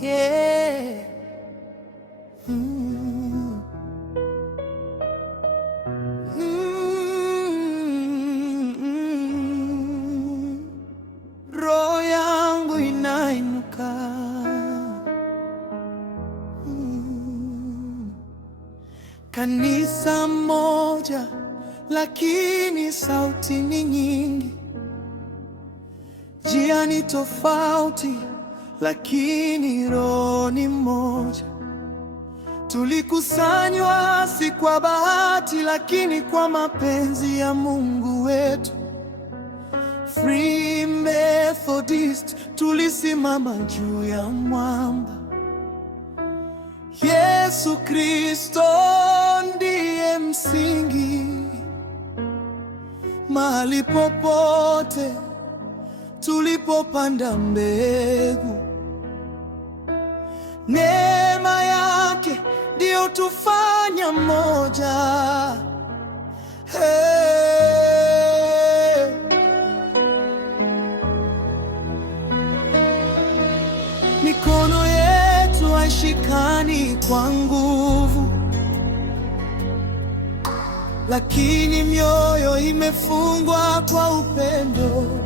Yeah. Roho yangu inainuka. Kanisa moja lakini sauti ni nyingi. Njia ni tofauti lakini roho ni moja. Tulikusanywa si kwa bahati, lakini kwa mapenzi ya Mungu wetu. Free Methodist, tulisimama juu ya mwamba. Yesu Kristo ndiye msingi. Mahali popote tulipopanda mbegu, neema yake ndiyo tufanya moja. Hey. Mikono yetu haishikani kwa nguvu, lakini mioyo imefungwa kwa upendo.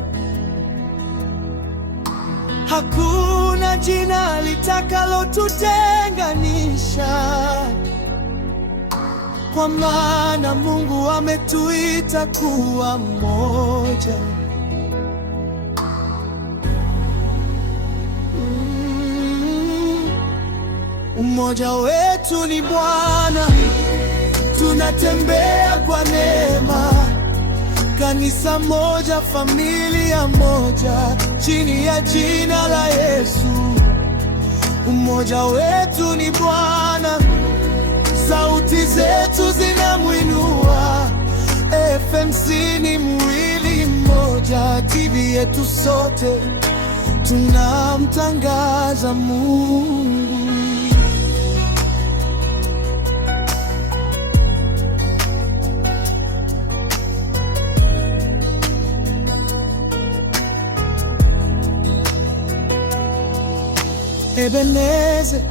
Hakuna jina litakalotutenganisha, kwa maana Mungu ametuita kuwa mmoja. Umoja wetu ni Bwana, tunatembea kwa neema. Kanisa moja, familia moja, chini ya jina la Yesu. Umoja wetu ni Bwana, sauti zetu zinamwinua. FMC ni mwili mmoja, TV yetu sote tunamtangaza Mungu. Ebeneze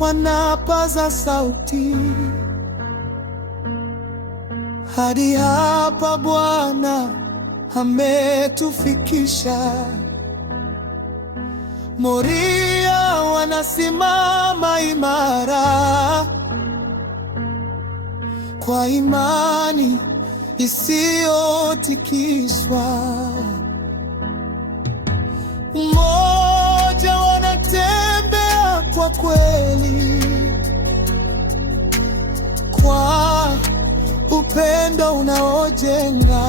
wanapaza sauti, hadi hapa Bwana ametufikisha. Moria wanasimama imara, kwa imani isiyotikiswa. Umoja wanatembea kwa kweli, kwa upendo unaojenga.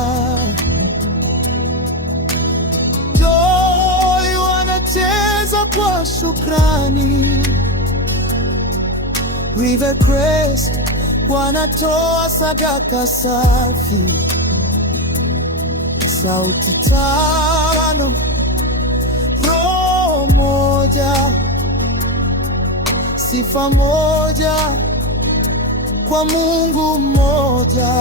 Joy wanacheza kwa shukrani. River Crest wanatoa sadaka safi. Sauti tano, roho moja, sifa moja kwa Mungu mmoja.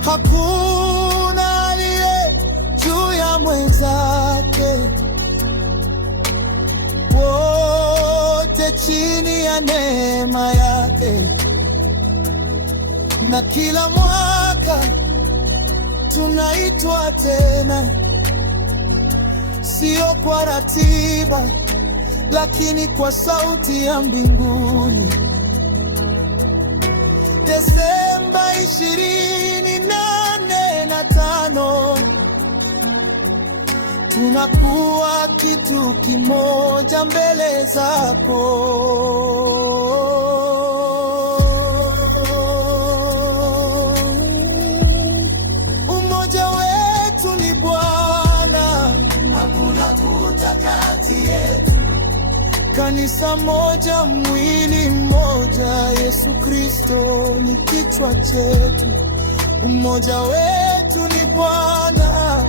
Hakuna aliye juu ya mwenzake, wote chini ya neema yake. Na kila mwaka tunaitwa tena, sio kwa ratiba, lakini kwa sauti ya mbinguni. Desemba 28 tunakuwa kitu kimoja mbele zako. Umoja wetu ni Bwana, hakuna kuta kati yetu. Kanisa moja, mwili mmoja, Yesu Kristo ni kichwa chetu. Umoja wetu ni Bwana,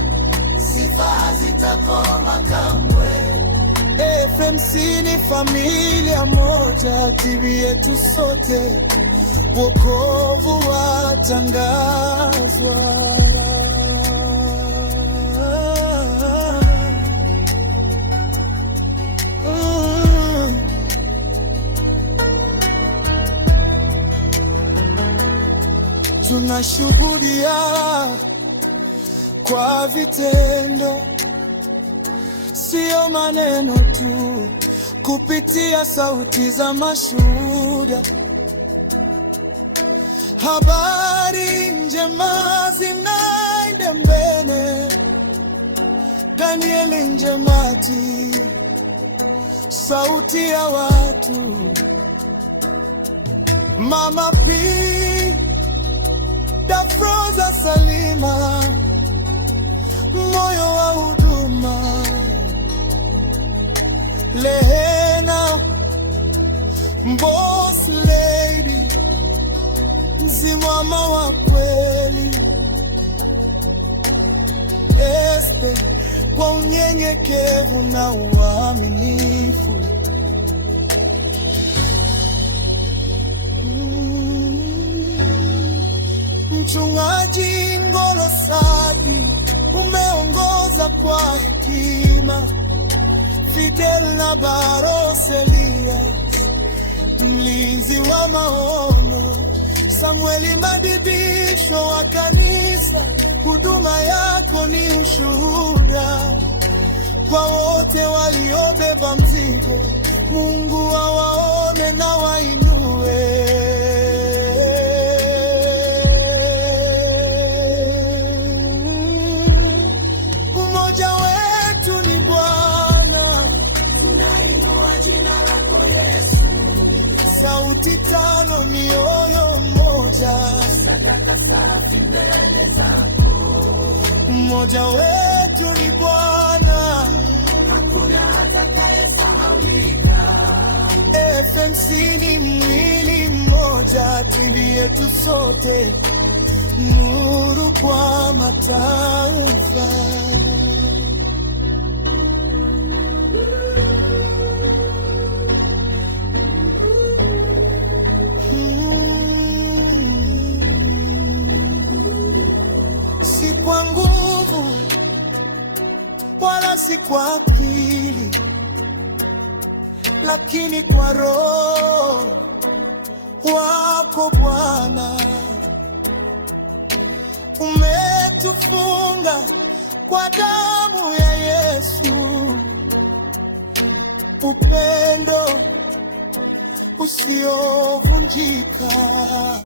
sifa hazitakoma kamwe. FMC ni familia moja, TV yetu sote wokovu watangazwa. Tunashuhudia kwa vitendo, sio maneno tu, kupitia sauti za mashuhuda. Habari njema zinaenda mbele. Danieli Njemati, sauti ya watu. Mama P, Dafroza Salima, moyo wa huduma. Lehena, Boss Lady, msimamo wa kweli. Esther, kwa unyenyekevu na uaminifu. Mchungaji Ngolo Sadi, umeongoza kwa hekima. Fidel na Baroselia, mlinzi wa maono. Samueli Madibisho wa kanisa, huduma yako ni ushuhuda kwa wote waliobeba mzigo. Mungu awaone na wainue. Umoja wetu ni Bwana, tunainua jina lako Yesu. Sauti tano, mioyo moja, sadaka safi mbele zako. Umoja wetu ni Bwana, hakuna atakayesahaulika. FMC ni mwili mmoja, tibi yetu sote, nuru kwa mataifa. Si kwa nguvu wala si kwa akili, lakini kwa Roho wako Bwana. Umetufunga kwa damu ya Yesu, upendo usiovunjika.